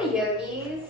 Hi yogis!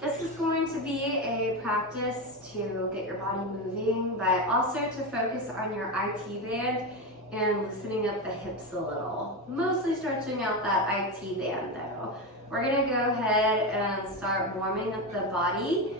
This is going to be a practice to get your body moving, but also to focus on your IT band and loosening up the hips a little. Mostly stretching out that IT band though. We're gonna go ahead and start warming up the body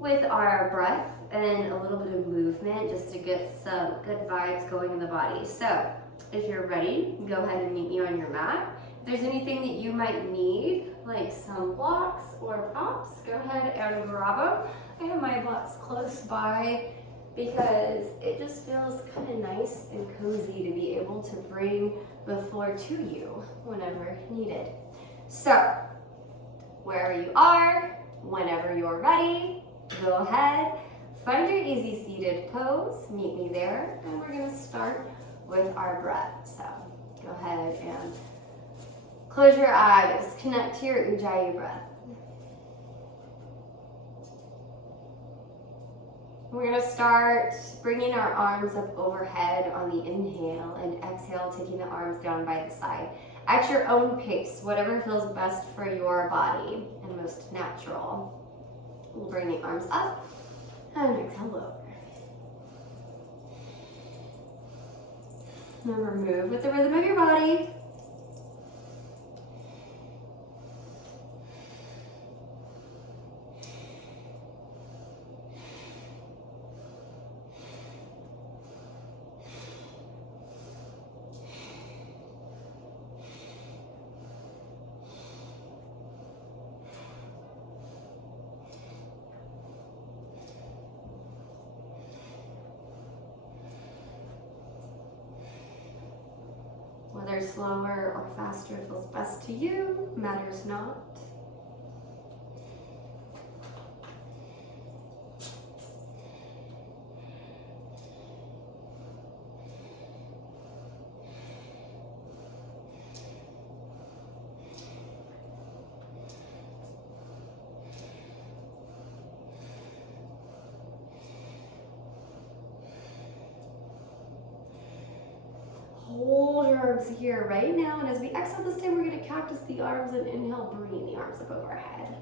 with our breath and a little bit of movement just to get some good vibes going in the body. So if you're ready, go ahead and meet me on your mat. If there's anything that you might need, like some blocks or props, go ahead and grab them. I have my blocks close by because it just feels kind of nice and cozy to be able to bring the floor to you whenever needed. So, wherever you are, whenever you're ready, go ahead, find your easy seated pose, meet me there, and we're gonna start with our breath. So, go ahead and close your eyes, connect to your Ujjayi breath. We're gonna start bringing our arms up overhead on the inhale and exhale, taking the arms down by the side. At your own pace, whatever feels best for your body and most natural. We'll bring the arms up and exhale lower. Remember, move with the rhythm of your body. Whether slower or faster feels best to you, matters not. Hold your arms here right now, and as we exhale this time, we're going to cactus the arms and inhale, bringing the arms up overhead.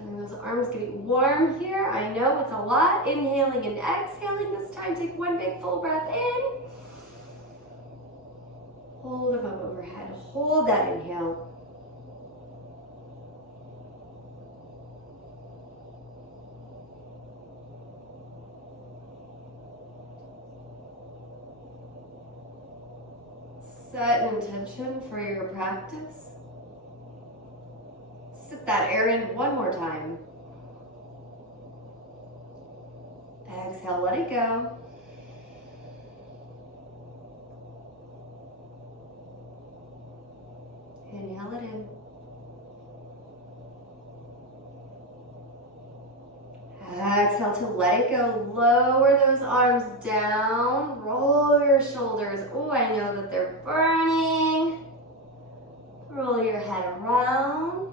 And those arms getting warm here. I know it's a lot. Inhaling and exhaling this time. Take one big full breath in. Hold them up overhead. Hold that inhale. Set an intention for your practice. Sit that air in one more time. Exhale, let it go. Inhale it in. Exhale to let it go. Lower those arms down. Roll your shoulders. Oh, I know that they're burning. Roll your head around.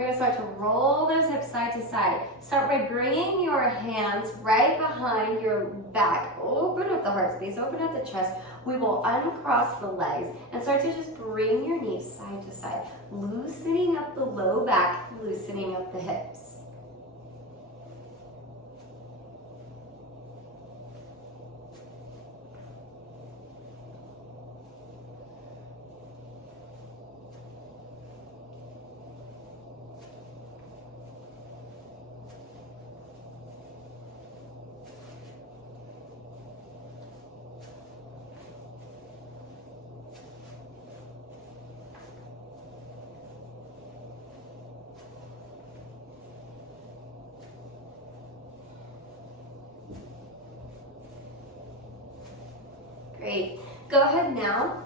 We're gonna start to roll those hips side to side. Start by bringing your hands right behind your back. Open up the heart space, open up the chest. We will uncross the legs and start to just bring your knees side to side, loosening up the low back, loosening up the hips. Great. Go ahead now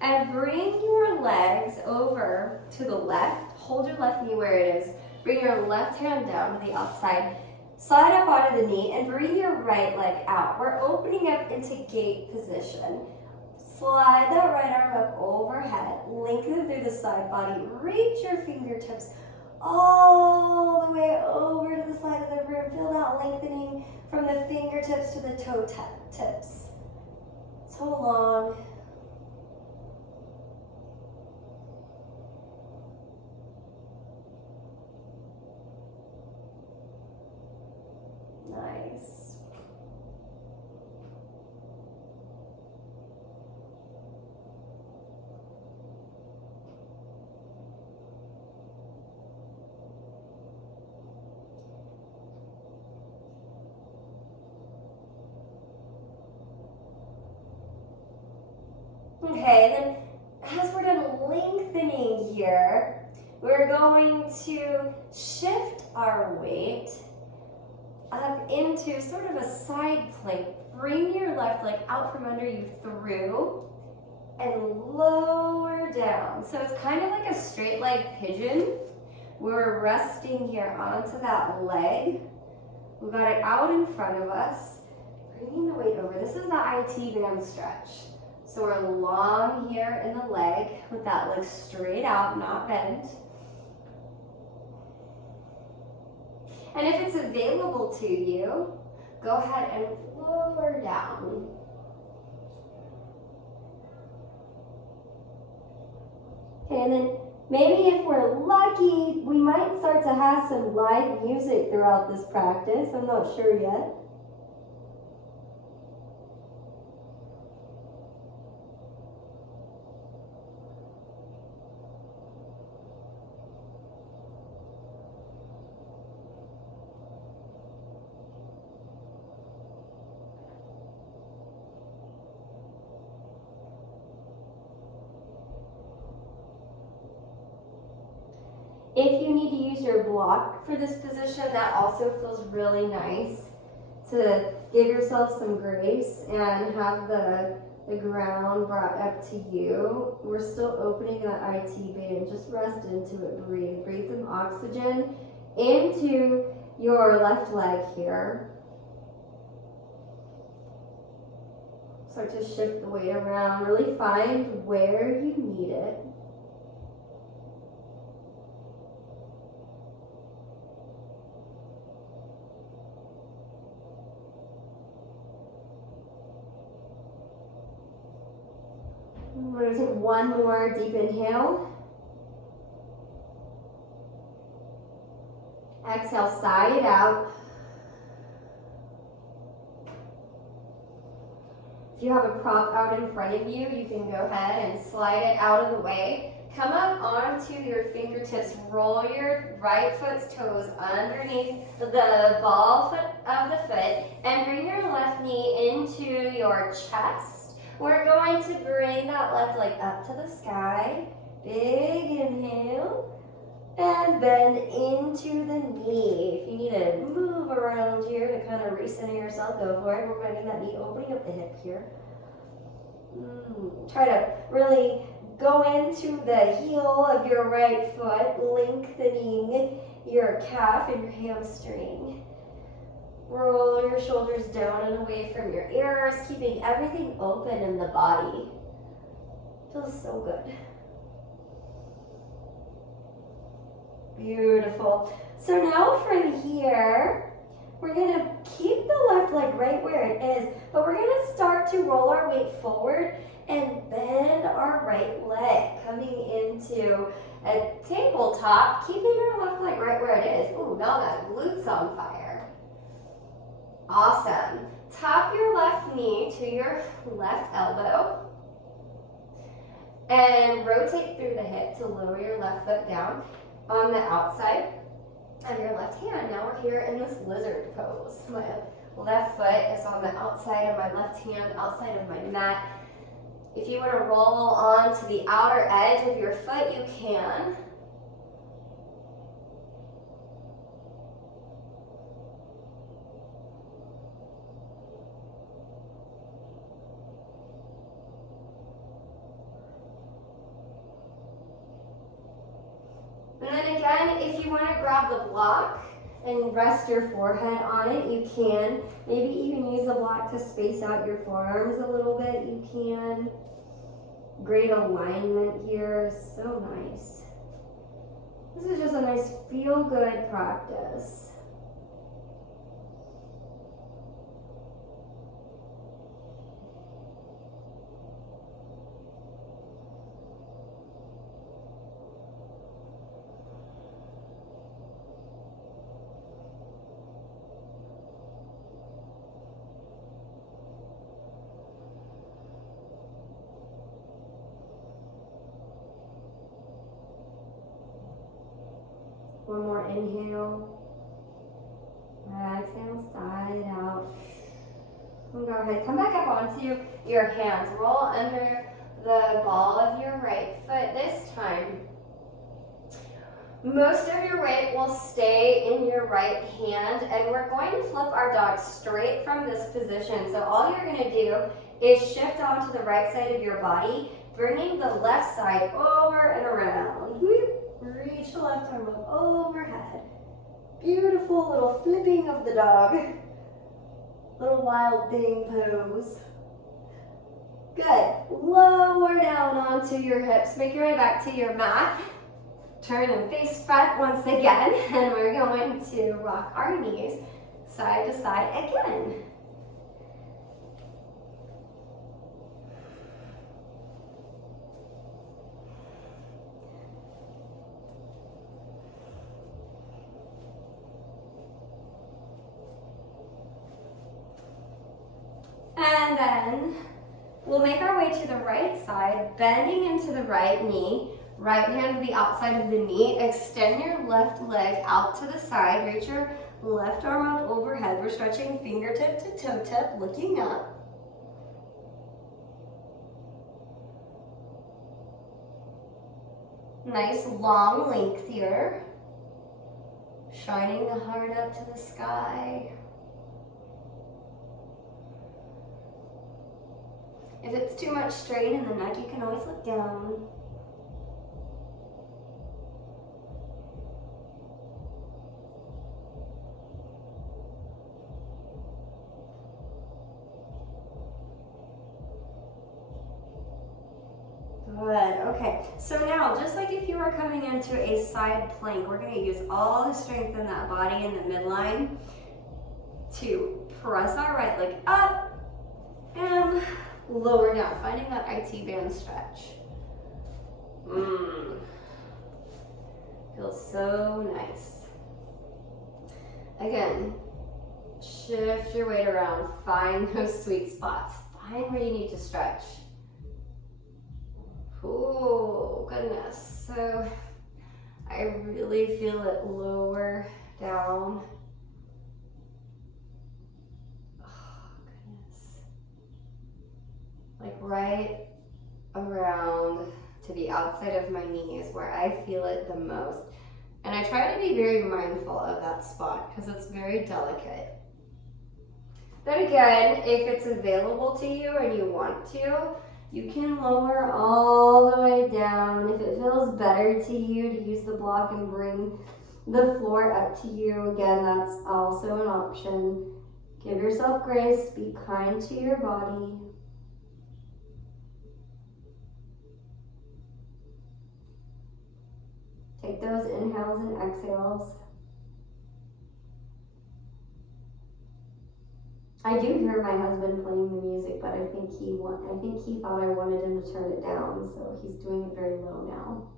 and bring your legs over to the left. Hold your left knee where it is. Bring your left hand down to the outside. Slide up onto the knee and bring your right leg out. We're opening up into gate position. Slide that right arm up overhead. Lengthen through the side body. Reach your fingertips all the way over to the side of the room. Feel that lengthening from the fingertips to the toe tips. So long. Nice. Okay, then as we're done lengthening here, we're going to shift our weight up into sort of a side plank. Bring your left leg out from under you through and lower down. So it's kind of like a straight leg pigeon. We're resting here onto that leg. We've got it out in front of us. Bringing the weight over. This is the IT band stretch. So we're long here in the leg with that leg straight out, not bent. And if it's available to you, go ahead and lower down. Okay, and then maybe if we're lucky, we might start to have some live music throughout this practice. I'm not sure yet. If you need to use your block for this position, that also feels really nice to give yourself some grace and have the ground brought up to you. We're still opening that IT band. Just rest into it. Breathe. Breathe some oxygen into your left leg here. Start to shift the weight around. Really find where you need it. We're going to take one more deep inhale. Exhale, sigh it out. If you have a prop out in front of you, you can go ahead and slide it out of the way. Come up onto your fingertips. Roll your right foot's toes underneath the ball foot of the foot and bring your left knee into your chest. We're going to bring that left leg up to the sky. Big inhale. And bend into the knee. If you need to move around here to kind of recenter yourself, go for it. We're bending that knee, opening up the hip here. Try to really go into the heel of your right foot, lengthening your calf and your hamstring. Roll your shoulders down and away from your ears, keeping everything open in the body. Feels so good. Beautiful. So now from here, we're gonna keep the left leg right where it is, but we're gonna start to roll our weight forward and bend our right leg, coming into a tabletop, keeping our left leg right where it is. Ooh, now that glute's on fire. Awesome. Tap your left knee to your left elbow and rotate through the hip to lower your left foot down on the outside of your left hand. Now we're here in this lizard pose. My left foot is on the outside of my left hand, outside of my mat. If you want to roll on to the outer edge of your foot, you can. And then again, if you want to grab the block and rest your forehead on it, you can. Maybe even use the block to space out your forearms a little bit. You can. Great alignment here, so nice. This is just a nice feel-good practice. One more inhale. Exhale, side out. And go ahead, come back up onto your hands. Roll under the ball of your right foot this time. Most of your weight will stay in your right hand, and we're going to flip our dog straight from this position. So all you're going to do is shift onto the right side of your body, bringing the left side over and around. Reach the left arm up overhead. Beautiful little flipping of the dog. Little wild thing pose. Good. Lower down onto your hips. Make your way back to your mat. Turn and face front once again. And we're going to rock our knees side to side again. And then we'll make our way to the right side, bending into the right knee, right hand to the outside of the knee. Extend your left leg out to the side. Reach your left arm up overhead. We're stretching fingertip to toe tip, looking up. Nice long length here. Shining the heart up to the sky. If it's too much strain in the neck, you can always look down. Good, okay. So now, just like if you were coming into a side plank, we're gonna use all the strength in that body in the midline to press our right leg up and lower down, finding that IT band stretch. Feels so nice. Again, shift your weight around, find those sweet spots, find where you need to stretch. Oh, goodness. So I really feel it lower down. Like right around to the outside of my knees where I feel it the most. And I try to be very mindful of that spot because it's very delicate. But again, if it's available to you and you want to, you can lower all the way down. If it feels better to you to use the block and bring the floor up to you, again, that's also an option. Give yourself grace, be kind to your body. Take those inhales and exhales. I do hear my husband playing the music, but I think he thought I wanted him to turn it down, so he's doing it very low now.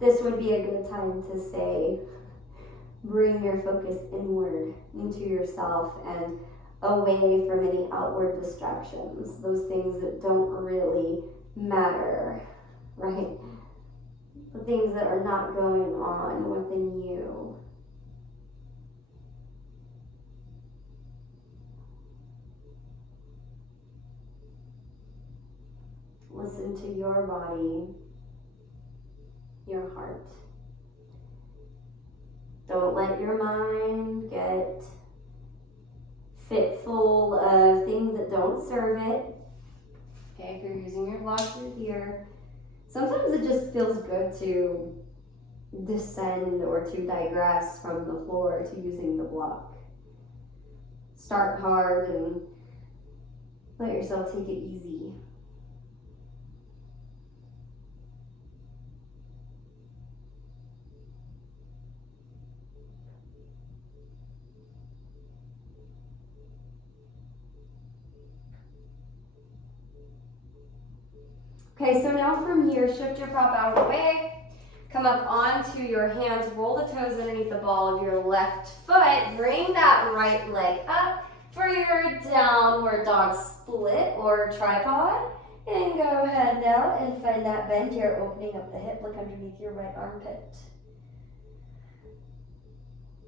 This would be a good time to say, bring your focus inward into yourself and away from any outward distractions, those things that don't really matter, right? The things that are not going on within you. Listen to your body, your heart. Don't let your mind get fitful of things that don't serve it. Okay, if you're using your block through here, sometimes it just feels good to descend or to digress from the floor to using the block. Start hard and let yourself take it easy. Okay, so now from here, shift your prop out of the way. Come up onto your hands, roll the toes underneath the ball of your left foot. Bring that right leg up for your downward dog split or tripod. And go ahead now and find that bend here, opening up the hip. Look underneath your right armpit.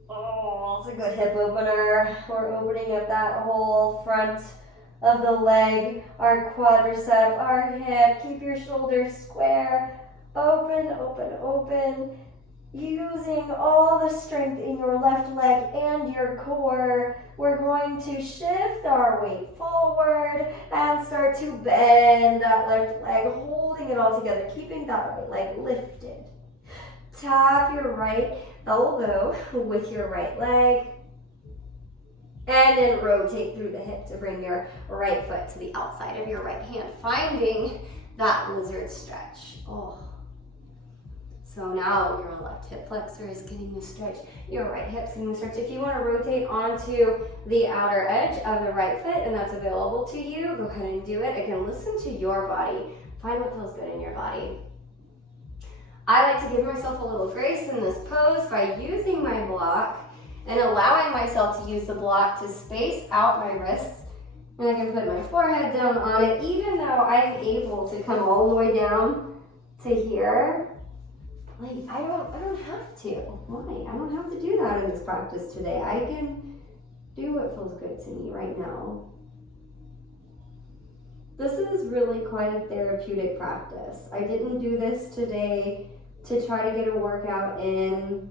Oh, it's a good hip opener. We're opening up that whole front of the leg, our quadricep, our hip. Keep your shoulders square. Open, open, open. Using all the strength in your left leg and your core, we're going to shift our weight forward and start to bend that left leg, holding it all together, keeping that right leg lifted. Tap your right elbow with your right leg. And then rotate through the hip to bring your right foot to the outside of your right hand, finding that lizard stretch. Oh. So now your left hip flexor is getting the stretch, your right hip's getting the stretch. If you want to rotate onto the outer edge of the right foot and that's available to you, go ahead and do it. Again, listen to your body. Find what feels good in your body. I like to give myself a little grace in this pose by using my block and allowing myself to use the block to space out my wrists. And I can put my forehead down on it, even though I'm able to come all the way down to here. Like, I don't have to. Why? I don't have to do that in this practice today. I can do what feels good to me right now. This is really quite a therapeutic practice. I didn't do this today to try to get a workout in.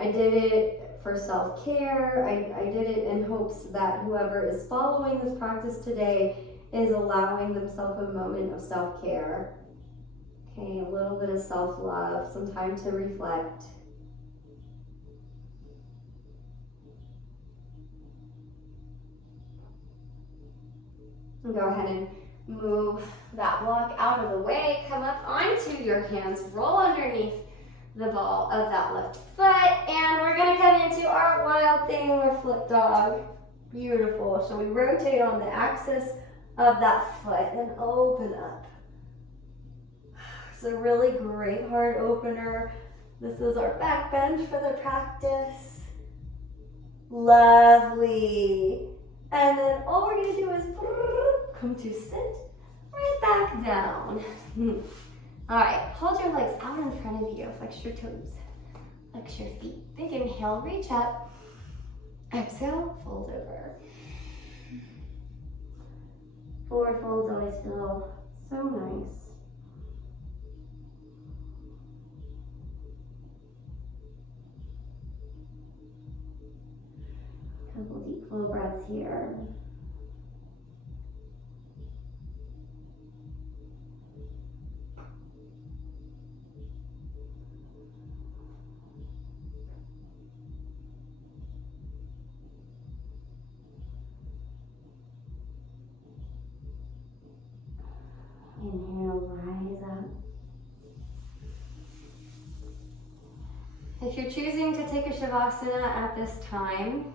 I did it for self-care. I did it in hopes that whoever is following this practice today is allowing themselves a moment of self-care. Okay, a little bit of self-love, some time to reflect. And go ahead and move that block out of the way. Come up onto your hands, roll underneath the ball of that left foot, and we're gonna come into our wild thing or flip dog. Beautiful. So we rotate on the axis of that foot and open up. It's a really great heart opener. This is our back bend for the practice. Lovely. And then all we're gonna do is come to sit right back down. All right, hold your legs out in front of you. Flex your toes, flex your feet. Big inhale, reach up. Exhale, fold over. Forward folds always feel so nice. Couple deep flow breaths here. If you're choosing to take a Shavasana at this time,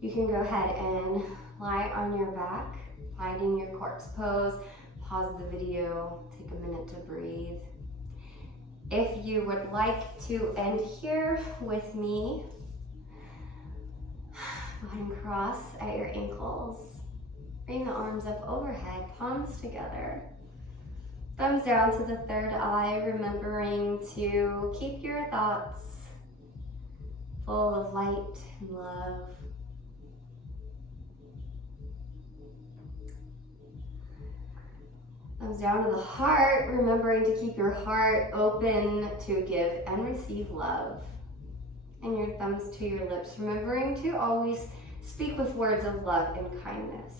you can go ahead and lie on your back, finding your corpse pose. Pause the video, take a minute to breathe. If you would like to end here with me, go ahead and cross at your ankles. Bring the arms up overhead, palms together. Thumbs down to the third eye, remembering to keep your thoughts full of light and love. Thumbs down to the heart, remembering to keep your heart open to give and receive love. And your thumbs to your lips, remembering to always speak with words of love and kindness.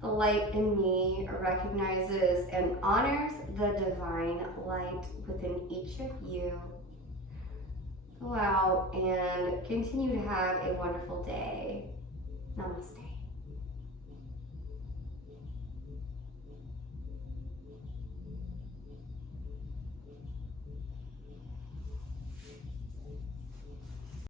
The light in me recognizes and honors the divine light within each of you. Go out and continue to have a wonderful day. Namaste.